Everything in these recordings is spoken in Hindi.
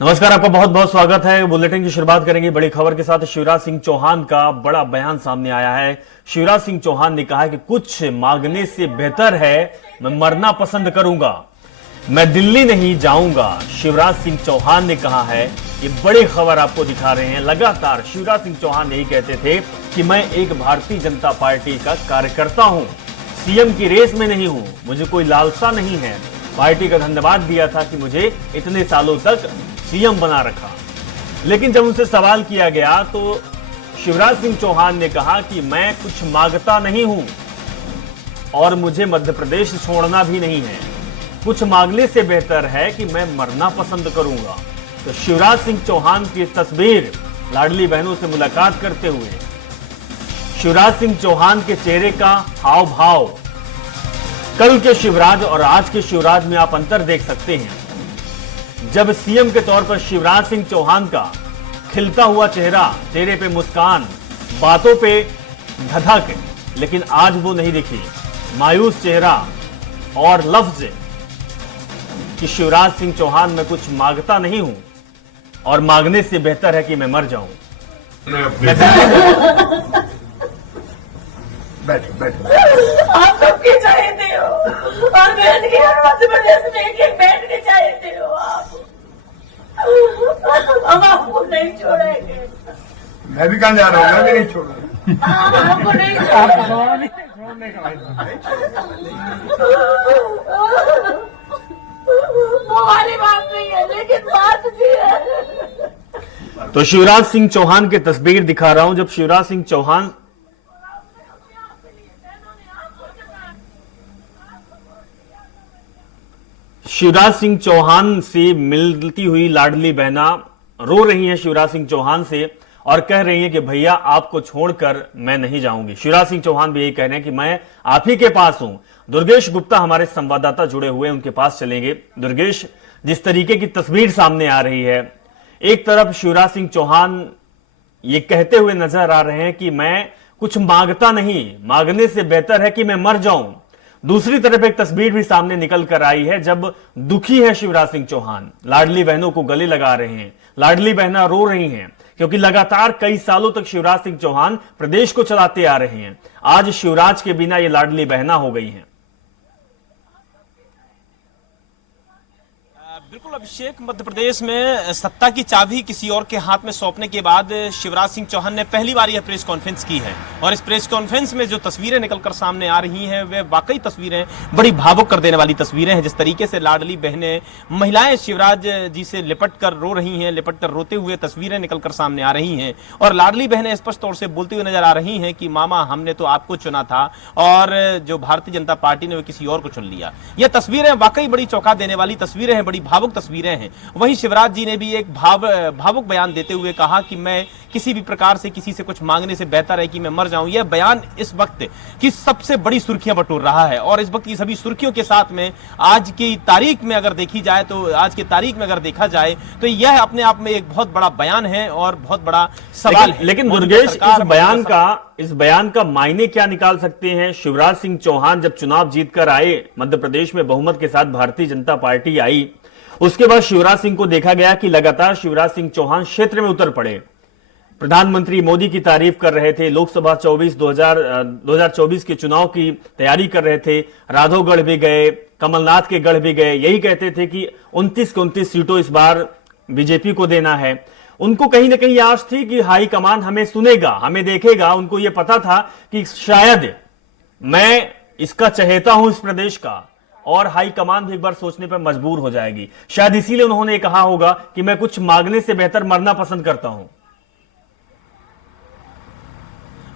नमस्कार, आपका बहुत बहुत स्वागत है। बुलेटिन की शुरुआत करेंगे बड़ी खबर के साथ। शिवराज सिंह चौहान का बड़ा बयान सामने आया है। शिवराज सिंह चौहान ने कहा है कि कुछ मांगने से बेहतर है मैं मरना पसंद करूंगा, मैं दिल्ली नहीं जाऊंगा। शिवराज सिंह चौहान ने कहा है। ये बड़ी खबर आपको दिखा रहे हैं। लगातार शिवराज सिंह चौहान यही कहते थे कि मैं एक भारतीय जनता पार्टी का कार्यकर्ता हूं, सीएम की रेस में नहीं हूं, मुझे कोई लालसा नहीं है। पार्टी का धन्यवाद दिया था कि मुझे इतने सालों तक सीएम बना रखा। लेकिन जब उनसे सवाल किया गया तो शिवराज सिंह चौहान ने कहा कि मैं कुछ मांगता नहीं हूं और मुझे मध्य प्रदेश छोड़ना भी नहीं है। कुछ मांगने से बेहतर है कि मैं मरना पसंद करूंगा। तो शिवराज सिंह चौहान की तस्वीर लाडली बहनों से मुलाकात करते हुए शिवराज सिंह चौहान के चेहरे का हाव भाव, कल के शिवराज और आज के शिवराज में आप अंतर देख सकते हैं। जब सीएम के तौर पर शिवराज सिंह चौहान का खिलता हुआ चेहरा, चेहरे पे मुस्कान, बातों पे धधक, लेकिन आज वो नहीं दिखी। मायूस चेहरा और लफ्ज कि शिवराज सिंह चौहान मैं कुछ मांगता नहीं हूं और मांगने से बेहतर है कि मैं मर जाऊं। आप सबके चाहते हो और बैठ के हर मध्य प्रदेश में एक एक बैठ के चाहते हो आप। हम आपको नहीं छोड़ेंगे। मैं भी कहाँ जा रहा हूँ, मैं भी नहीं छोड़ रहा। आपको नहीं छोड़ेंगे। वो वाली बात नहीं है, लेकिन बात भी है। तो शिवराज सिंह चौहान की तस्वीर दिखा रहा हूं। जब शिवराज सिंह चौहान से मिलती हुई लाडली बहना रो रही हैं शिवराज सिंह चौहान से और कह रही हैं कि भैया आपको छोड़कर मैं नहीं जाऊंगी। शिवराज सिंह चौहान भी यही कह रहे हैं कि मैं आप ही के पास हूं। दुर्गेश गुप्ता हमारे संवाददाता जुड़े हुए, उनके पास चलेंगे। दुर्गेश, जिस तरीके की तस्वीर सामने आ रही है, एक तरफ शिवराज सिंह चौहान ये कहते हुए नजर आ रहे हैं कि मैं कुछ मांगता नहीं, मांगने से बेहतर है कि मैं मर जाऊं। दूसरी तरफ एक तस्वीर भी सामने निकल कर आई है जब दुखी है शिवराज सिंह चौहान, लाडली बहनों को गले लगा रहे हैं, लाडली बहना रो रही हैं क्योंकि लगातार कई सालों तक शिवराज सिंह चौहान प्रदेश को चलाते आ रहे हैं। आज शिवराज के बिना ये लाडली बहना हो गई हैं। बिल्कुल अभिषेक, मध्य प्रदेश में सत्ता की चाबी किसी और के हाथ में सौंपने के बाद शिवराज सिंह चौहान ने पहली बार यह प्रेस कॉन्फ्रेंस की है और इस प्रेस कॉन्फ्रेंस में जो तस्वीरें निकलकर सामने आ रही हैं वे वाकई तस्वीरें बड़ी भावुक कर देने वाली तस्वीरें हैं। जिस तरीके से लाडली बहनें, महिलाएं शिवराज जी से लिपट कर रो रही हैं, लिपट कर रोते हुए तस्वीरें निकलकर सामने आ रही हैं और लाडली बहनें स्पष्ट तौर से बोलती हुई नजर आ रही हैं कि मामा हमने तो आपको चुना था और जो भारतीय जनता पार्टी ने वो किसी और को चुन लिया। यह तस्वीरें वाकई बड़ी चौंका देने वाली तस्वीरें हैं, बड़ी भावुक तस्वीरें हैं। वहीं शिवराज जी ने भी एक भावुक बयान देते हुए कहा कि मैं किसी भी प्रकार से किसी से कुछ मांगने से बेहतर है कि मैं मर जाऊं। यह बयान इस वक्त की सबसे बड़ी सुर्खियां बटोर रहा है और इस वक्त की सभी सुर्खियों के साथ में आज की तारीख में अगर देखी जाए तो आज की तारीख में अगर देखा जाए तो यह अपने आप में एक बहुत बड़ा बयान है और बहुत बड़ा सवाल है। लेकिन दुर्गेश, इस बयान का मायने क्या निकाल सकते हैं? शिवराज सिंह चौहान जब चुनाव जीतकर आए, मध्य प्रदेश में बहुमत के साथ भारतीय जनता पार्टी आई, उसके बाद शिवराज सिंह को देखा गया कि लगातार शिवराज सिंह चौहान क्षेत्र में उतर पड़े। प्रधानमंत्री मोदी की तारीफ कर रहे थे, लोकसभा 2024 के चुनाव की तैयारी कर रहे थे, राघवगढ़ भी गए, कमलनाथ के गढ़ भी गए, यही कहते थे कि 29 सीटों इस बार बीजेपी को देना है। उनको कहीं ना कहीं आश थी कि हाईकमान हमें सुनेगा, हमें देखेगा। उनको यह पता था कि शायद मैं इसका चहेता हूं इस प्रदेश का और हाईकमान भी एक बार सोचने पर मजबूर हो जाएगी। शायद इसीलिए उन्होंने कहा होगा कि मैं कुछ मांगने से बेहतर मरना पसंद करता हूं।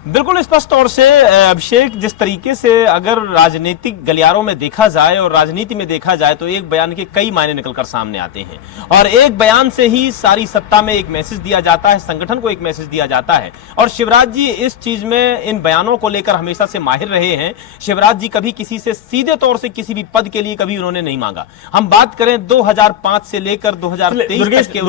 बिल्कुल स्पष्ट तौर से अभिषेक, जिस तरीके से अगर राजनीतिक गलियारों में देखा जाए और राजनीति में देखा जाए तो एक बयान के कई मायने निकलकर सामने आते हैं और एक बयान से ही सारी सत्ता में एक मैसेज दिया जाता है, संगठन को एक मैसेज दिया जाता है और शिवराज जी इस चीज में, इन बयानों को लेकर हमेशा से माहिर रहे हैं। शिवराज जी कभी किसी से सीधे तौर से किसी भी पद के लिए कभी उन्होंने नहीं मांगा। हम बात करें 2005 से लेकर 2023 तक के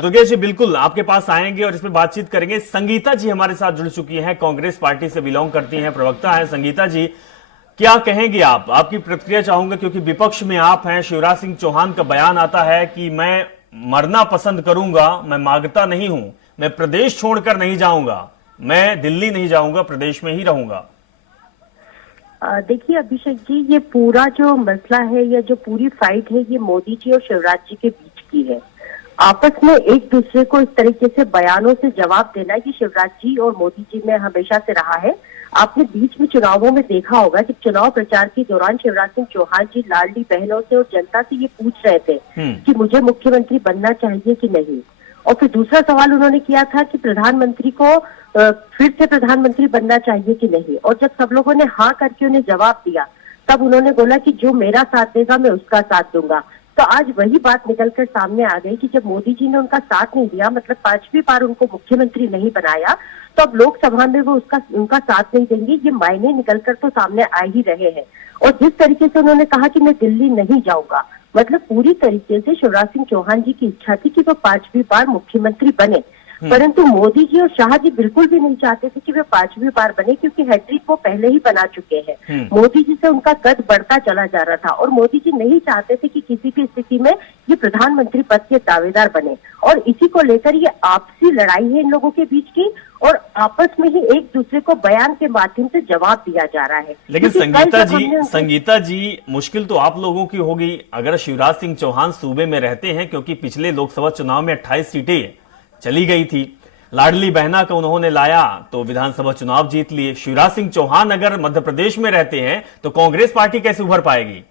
दुर्गेश जी बिल्कुल आपके पास आएंगे और इसमें बातचीत करेंगे। संगीता जी हमारे साथ जुड़ चुकी हैं, कांग्रेस पार्टी से बिलोंग करती हैं, प्रवक्ता हैं। संगीता जी, क्या कहेंगे आप? आपकी प्रतिक्रिया चाहूंगा क्योंकि विपक्ष में आप हैं। शिवराज सिंह चौहान का बयान आता है कि मैं मरना पसंद करूंगा, मैं मांगता नहीं हूं, मैं प्रदेश छोड़कर नहीं जाऊंगा, मैं दिल्ली नहीं जाऊंगा, प्रदेश में ही रहूंगा। देखिए अभिषेक जी, ये पूरा जो मसला है या जो पूरी फाइट है, ये मोदी जी और शिवराज जी के बीच की है। आपस में एक दूसरे को इस तरीके से बयानों से जवाब देना, ये शिवराज जी और मोदी जी में हमेशा से रहा है। आपने बीच में चुनावों में देखा होगा कि चुनाव प्रचार के दौरान शिवराज सिंह चौहान जी लाडली बहनों से और जनता से ये पूछ रहे थे कि मुझे मुख्यमंत्री बनना चाहिए कि नहीं। और फिर दूसरा सवाल उन्होंने किया था कि प्रधानमंत्री को फिर से प्रधानमंत्री बनना चाहिए कि नहीं। और जब सब लोगों ने हाँ करके उन्हें जवाब दिया, तब उन्होंने बोला कि जो मेरा साथ देगा मैं उसका साथ दूंगा। तो आज वही बात निकलकर सामने आ गई कि जब मोदी जी ने उनका साथ नहीं दिया, मतलब 5वीं बार उनको मुख्यमंत्री नहीं बनाया, तो अब लोकसभा में वो उनका साथ नहीं देंगे। ये मायने निकलकर तो सामने आ ही रहे हैं। और जिस तरीके से उन्होंने कहा कि मैं दिल्ली नहीं जाऊंगा, मतलब पूरी तरीके से शिवराज सिंह चौहान जी की इच्छा थी कि वो 5वीं बार मुख्यमंत्री बने, परंतु मोदी जी और शाह जी बिल्कुल भी नहीं चाहते थे कि वे 5वीं बार बने, क्योंकि हैट्रिक वो पहले ही बना चुके हैं। मोदी जी से उनका कद बढ़ता चला जा रहा था और मोदी जी नहीं चाहते थे कि किसी भी स्थिति में ये प्रधानमंत्री पद के दावेदार बने। और इसी को लेकर ये आपसी लड़ाई है इन लोगों के बीच की, और आपस में ही एक दूसरे को बयान के माध्यम से जवाब दिया जा रहा है। लेकिन संगीता जी, मुश्किल तो आप लोगों की होगी अगर शिवराज सिंह चौहान सूबे में रहते हैं, क्योंकि पिछले लोकसभा चुनाव में 28 सीटें चली गई थी। लाडली बहना को उन्होंने लाया तो विधानसभा चुनाव जीत लिए। शिवराज सिंह चौहान अगर मध्य प्रदेश में रहते हैं तो कांग्रेस पार्टी कैसे उभर पाएगी?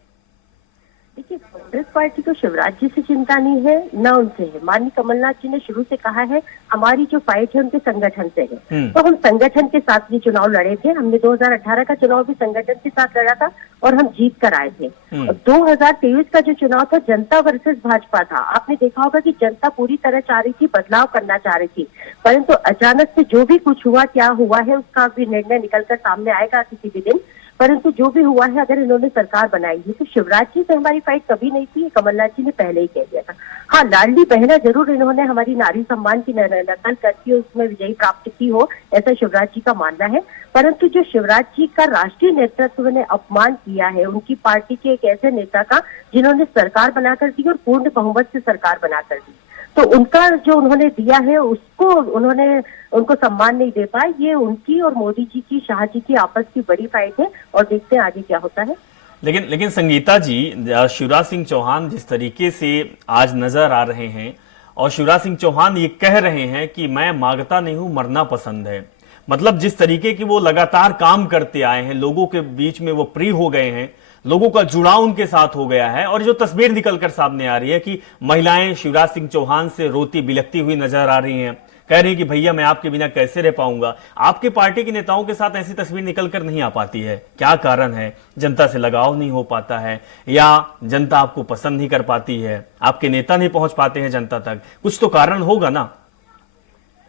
देखिए, कांग्रेस पार्टी को शिवराज जी से चिंता नहीं है, न उनसे है। माननीय कमलनाथ जी ने शुरू से कहा है हमारी जो फाइट है उनके संगठन से है। तो हम संगठन के साथ ये चुनाव लड़े थे। हमने 2018 का चुनाव भी संगठन के साथ लड़ा था और हम जीत कर आए थे। और 2023 का जो चुनाव था, जनता वर्सेस भाजपा था। आपने देखा होगा कि जनता पूरी तरह चाह रही थी, बदलाव करना चाह रही थी, परंतु अचानक से जो भी कुछ हुआ, क्या हुआ है उसका भी निर्णय निकलकर सामने आएगा किसी भी दिन। परंतु जो भी हुआ है, अगर इन्होंने सरकार बनाई है तो शिवराज जी से हमारी फाइट कभी नहीं थी, कमलनाथ जी ने पहले ही कह दिया था। हाँ, लाडली बहना जरूर इन्होंने हमारी नारी सम्मान की नकल करके उसमें विजयी प्राप्त की हो, ऐसा शिवराज जी का मानना है। परंतु जो शिवराज जी का राष्ट्रीय नेतृत्व ने अपमान किया है उनकी पार्टी के एक ऐसे नेता का जिन्होंने सरकार बनाकर दी और पूर्ण बहुमत से सरकार बनाकर दी, तो उनका जो उन्होंने दिया है उसको उनको सम्मान नहीं दे पाए। ये उनकी और मोदी जी की, शाह जी की आपस की बड़ी फाइट है और देखते हैं आगे क्या होता है। लेकिन संगीता जी, शिवराज सिंह चौहान जिस तरीके से आज नजर आ रहे हैं और शिवराज सिंह चौहान ये कह रहे हैं कि मैं मांगता नहीं हूं, मरना पसंद है, मतलब जिस तरीके की वो लगातार काम करते आए हैं, लोगों के बीच में वो प्रिय हो गए हैं, लोगों का जुड़ाव उनके साथ हो गया है। और जो तस्वीर निकलकर सामने आ रही है कि महिलाएं शिवराज सिंह चौहान से रोती बिलखती हुई नजर आ रही हैं, कह रही हैं कि भैया मैं आपके बिना कैसे रह पाऊंगा। आपके पार्टी के नेताओं के साथ ऐसी तस्वीर निकलकर नहीं आ पाती है, क्या कारण है? जनता से लगाव नहीं हो पाता है, या जनता आपको पसंद नहीं कर पाती है, आपके नेता नहीं पहुंच पाते हैं जनता तक? कुछ तो कारण होगा ना।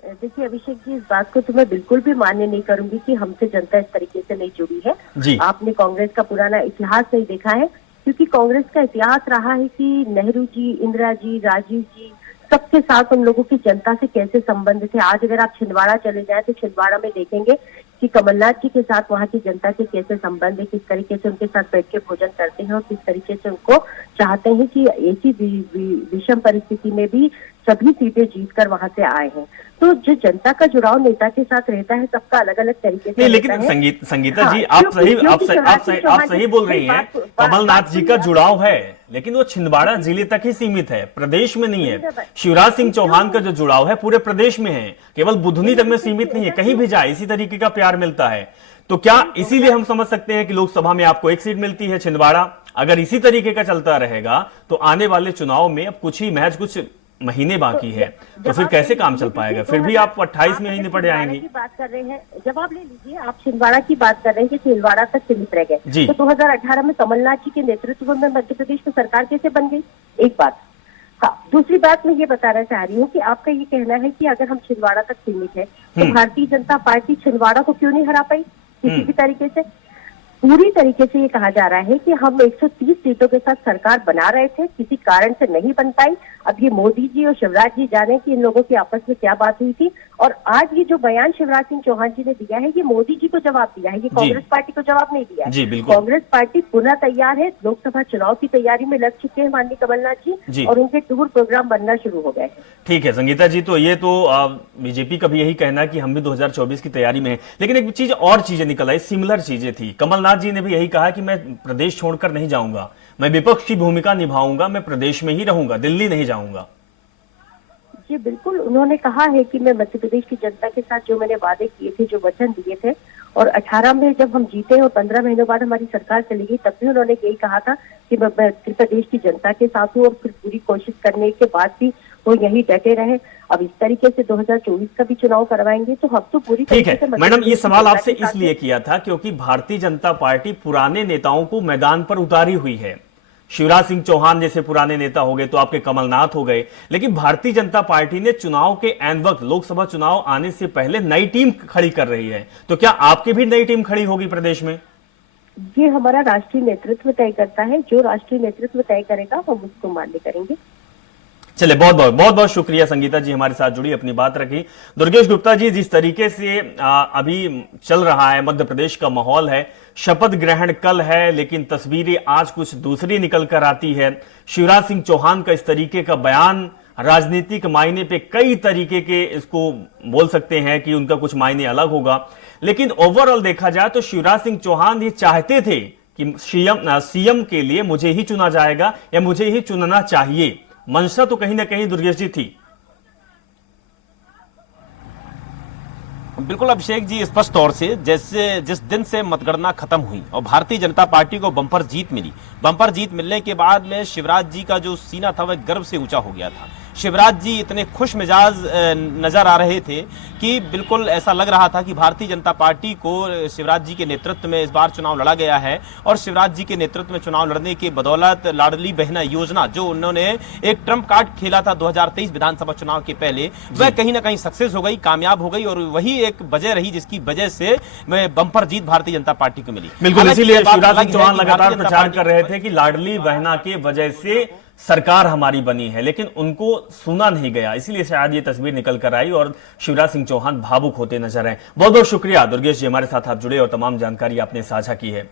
देखिए अभिषेक जी, इस बात को तो मैं बिल्कुल भी मान्य नहीं करूंगी कि हमसे जनता इस तरीके से नहीं जुड़ी है जी। आपने कांग्रेस का पुराना इतिहास नहीं देखा है, क्योंकि कांग्रेस का इतिहास रहा है कि नेहरू जी, इंदिरा जी, राजीव जी, सबके साथ उन लोगों की जनता से कैसे संबंध थे। आज अगर आप छिंदवाड़ा चले जाएं तो छिंदवाड़ा में देखेंगे कि कमलनाथ जी के साथ वहाँ की जनता के कैसे संबंध है, किस तरीके से उनके साथ बैठ के भोजन करते हैं और किस तरीके से उनको चाहते हैं कि ऐसी विषम परिस्थिति में भी सभी सीटें जीतकर वहां से आए हैं। तो जो जनता का जुड़ाव नेता के साथ रहता है, सबका अलग अलग तरीके से। लेकिन संगीता जी, आप सही बोल रही हैं, कमलनाथ जी का जुड़ाव है, लेकिन वो छिंदवाड़ा जिले तक ही सीमित है, प्रदेश में नहीं है। शिवराज सिंह चौहान का जो जुड़ाव है पूरे प्रदेश में है, केवल बुधनी तक में सीमित नहीं है, कहीं भी जाए इसी तरीके का प्यार मिलता है। तो क्या इसीलिए हम समझ सकते हैं कि लोकसभा में आपको एक सीट मिलती है छिंदवाड़ा? अगर इसी तरीके का चलता रहेगा तो आने वाले चुनाव में अब महज कुछ महीने बाकी है, तो फिर कैसे काम चल पाएगा? फिर भी आप 28 में ही निपट जाएंगी। बात कर रहे हैं, जवाब ले लीजिए। आप छिंदवाड़ा की बात कर रहे हैं कि छिंदवाड़ा तक सीमित रह गए, तो 2018 में कमलनाथ जी के नेतृत्व में मध्य प्रदेश में सरकार कैसे बन गई? एक बात। हाँ, दूसरी बात मैं ये बताना चाह रही हूँ कि आपका ये कहना है कि अगर हम छिंदवाड़ा तक सीमित है तो भारतीय जनता पार्टी छिंदवाड़ा को क्यों नहीं हरा पाई किसी भी तरीके से? पूरी तरीके से ये कहा जा रहा है कि हम 130 सीटों के साथ सरकार बना रहे थे, किसी कारण से नहीं बन पाई। अब ये मोदी जी और शिवराज जी जाने कि इन लोगों की आपस में क्या बात हुई थी। और आज ये जो बयान शिवराज सिंह चौहान जी ने दिया है, ये मोदी जी को जवाब दिया है, ये कांग्रेस पार्टी को जवाब नहीं दिया जी, है। बिल्कुल। कांग्रेस पार्टी पुनः तैयार है, लोकसभा चुनाव की तैयारी में लग चुके हैं माननीय कमलनाथ जी। जी, और उनके टूर प्रोग्राम बनना शुरू हो गए। ठीक है संगीता जी, तो ये तो बीजेपी का भी यही कहना है कि हम भी 2024 की तैयारी में हैं। लेकिन एक चीज और चीजें निकल आई, सिमिलर चीजें थी। कमलनाथ जी ने भी यही कहा कि मैं प्रदेश छोड़कर नहीं जाऊंगा, मैं विपक्ष की भूमिका निभाऊंगा, मैं प्रदेश में ही रहूंगा, दिल्ली नहीं जाऊंगा। जी बिल्कुल, उन्होंने कहा है कि मैं मध्य प्रदेश की जनता के साथ जो मैंने वादे किए थे, जो वचन दिए थे, और 18 में जब हम जीते और 15 महीनों बाद हमारी सरकार चली गई, तब भी उन्होंने यही कहा था कि मैं मध्य प्रदेश की जनता के साथ हूँ, और फिर पूरी कोशिश करने के बाद भी वो यही डटे रहे। अब इस तरीके से 2024 का भी चुनाव करवाएंगे तो हम तो पूरी ठीक तरीके से है मैडम, ये सवाल आपसे के साथ इसलिए किया था क्योंकि भारतीय जनता पार्टी पुराने नेताओं को मैदान पर उतारी हुई है। शिवराज सिंह चौहान जैसे पुराने नेता हो गए, तो आपके कमलनाथ हो गए, लेकिन भारतीय जनता पार्टी ने चुनाव के ऐन वक्त, लोकसभा चुनाव आने से पहले नई टीम खड़ी कर रही है। तो क्या आपकी भी नई टीम खड़ी होगी प्रदेश में? ये हमारा राष्ट्रीय नेतृत्व तय करता है, जो राष्ट्रीय नेतृत्व तय करेगा हम उसको मान्य करेंगे। चलिए, बहुत बहुत शुक्रिया संगीता जी, हमारे साथ जुड़ी, अपनी बात रखी। दुर्गेश गुप्ता जी, जिस तरीके से अभी चल रहा है, मध्य प्रदेश का माहौल है, शपथ ग्रहण कल है, लेकिन तस्वीरें आज कुछ दूसरी निकल कर आती है। शिवराज सिंह चौहान का इस तरीके का बयान राजनीतिक मायने पे कई तरीके के इसको बोल सकते हैं कि उनका कुछ मायने अलग होगा, लेकिन ओवरऑल देखा जाए तो शिवराज सिंह चौहान ये चाहते थे कि सीएम के लिए मुझे ही चुना जाएगा या मुझे ही चुनना चाहिए। मंशा तो कहीं ना कहीं दुर्गेश जी थी। बिल्कुल अभिषेक जी, स्पष्ट तौर से जैसे जिस दिन से मतगणना खत्म हुई और भारतीय जनता पार्टी को बम्पर जीत मिली, बम्पर जीत मिलने के बाद में शिवराज जी का जो सीना था वह गर्व से ऊंचा हो गया था। शिवराज जी इतने खुश मिजाज नजर आ रहे थे कि बिल्कुल ऐसा लग रहा था कि भारतीय जनता पार्टी को शिवराज जी के नेतृत्व में इस बार चुनाव लड़ा गया है, और शिवराज जी के नेतृत्व में चुनाव लड़ने के बदौलत लाडली बहना योजना, जो उन्होंने एक ट्रम्प कार्ड खेला था 2023 विधानसभा चुनाव के पहले, वह कहीं ना कहीं सक्सेस हो गई, कामयाब हो गई, और वही एक वजह रही जिसकी वजह से बम्पर जीत भारतीय जनता पार्टी को मिली। बिल्कुल, इसीलिए शिवराज सिंह चौहान लगातार प्रचार कर रहे थे कि लाडली बहना के वजह से सरकार हमारी बनी है, लेकिन उनको सुना नहीं गया, इसीलिए शायद ये तस्वीर निकल कर आई और शिवराज सिंह चौहान भावुक होते नजर आए। बहुत बहुत शुक्रिया दुर्गेश जी, हमारे साथ आप जुड़े और तमाम जानकारी आपने साझा की है।